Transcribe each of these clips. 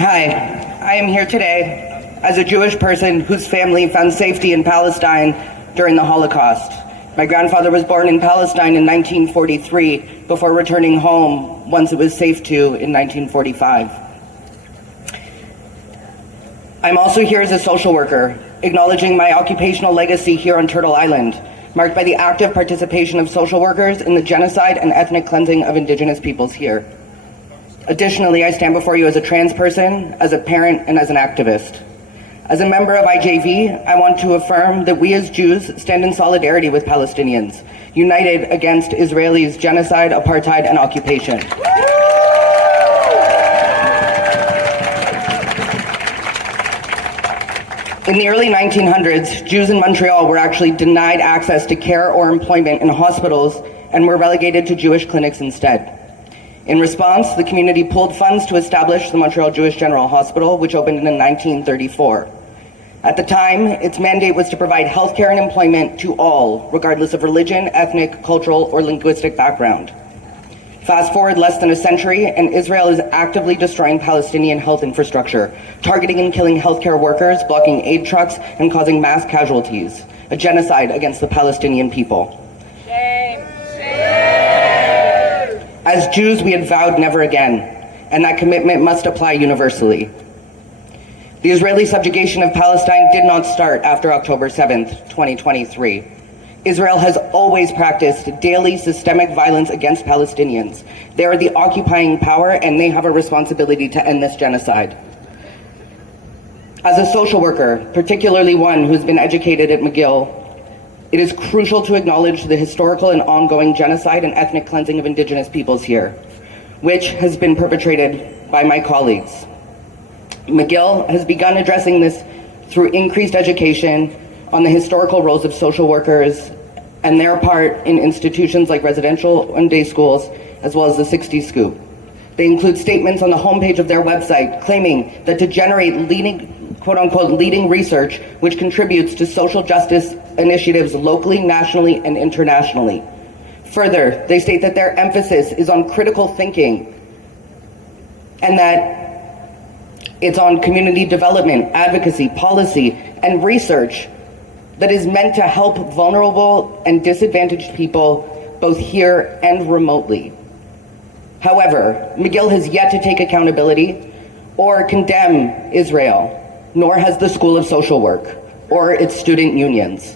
Hi, I am here today as a Jewish person whose family found safety in Palestine during the Holocaust. My grandfather was born in Palestine in 1943 before returning home once it was safe to in 1945. I'm also here as a social worker, acknowledging my occupational legacy here on Turtle Island, marked by the active participation of social workers in the genocide and ethnic cleansing of Indigenous peoples here. Additionally, I stand before you as a trans person, as a parent, and as an activist. As a member of IJV, I want to affirm that we as Jews stand in solidarity with Palestinians, united against Israelis' genocide, apartheid, and occupation. In the early 1900s, Jews in Montreal were actually denied access to care or employment in hospitals and were relegated to Jewish clinics instead. In response, the community pulled funds to establish the Montreal Jewish General Hospital, which opened in 1934. At the time, its mandate was to provide healthcare and employment to all, regardless of religion, ethnic, cultural, or linguistic background. Fast forward less than a century, and Israel is actively destroying Palestinian health infrastructure, targeting and killing healthcare workers, blocking aid trucks, and causing mass casualties, a genocide against the Palestinian people. Shame. As Jews, we had vowed never again, and that commitment must apply universally. The Israeli subjugation of Palestine did not start after October 7th, 2023. Israel has always practiced daily systemic violence against Palestinians. They are the occupying power, and they have a responsibility to end this genocide. As a social worker, particularly one who's been educated at McGill, it is crucial to acknowledge the historical and ongoing genocide and ethnic cleansing of Indigenous peoples here, which has been perpetrated by my colleagues. McGill has begun addressing this through increased education on the historical roles of social workers and their part in institutions like residential and day schools, as well as the 60 Scoop. They include statements on the homepage of their website claiming that to generate leading, quote-unquote, leading research which contributes to social justice initiatives locally, nationally, and internationally. Further, they state that their emphasis is on critical thinking and that it's on community development, advocacy, policy, and research that is meant to help vulnerable and disadvantaged people both here and remotely. However, McGill has yet to take accountability or condemn Israel, nor has the School of Social Work or its student unions.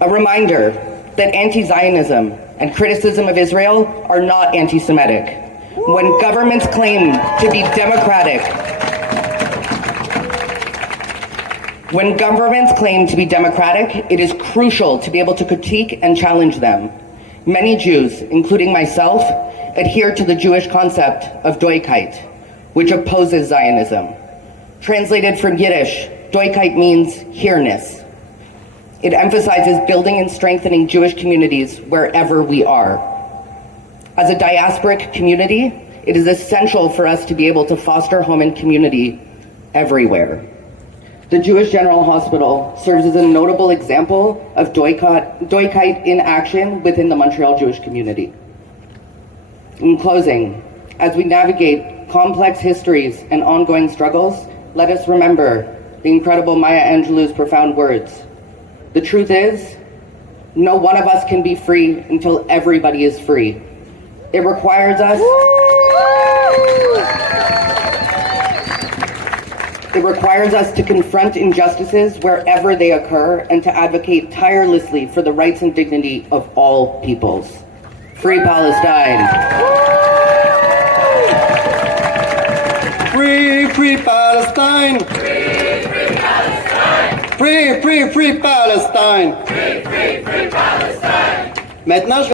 A reminder that anti-Zionism and criticism of Israel are not anti-Semitic. When governments claim to be democratic, it is crucial to be able to critique and challenge them. Many Jews, including myself, adhere to the Jewish concept of Doikait, which opposes Zionism. Translated from Yiddish, Doikait means here-ness. It emphasizes building and strengthening Jewish communities wherever we are. As a diasporic community, it is essential for us to be able to foster home and community everywhere. The Jewish General Hospital serves as a notable example of Doikait in action within the Montreal Jewish community. In closing, as we navigate complex histories and ongoing struggles, let us remember the incredible Maya Angelou's profound words. The truth is, no one of us can be free until everybody is free. It requires us to confront injustices wherever they occur and to advocate tirelessly for the rights and dignity of all peoples. Free Palestine. Free, free Palestine. Free, free Palestine. Free, free, free Palestine. Free, free, free Palestine. Maintenant,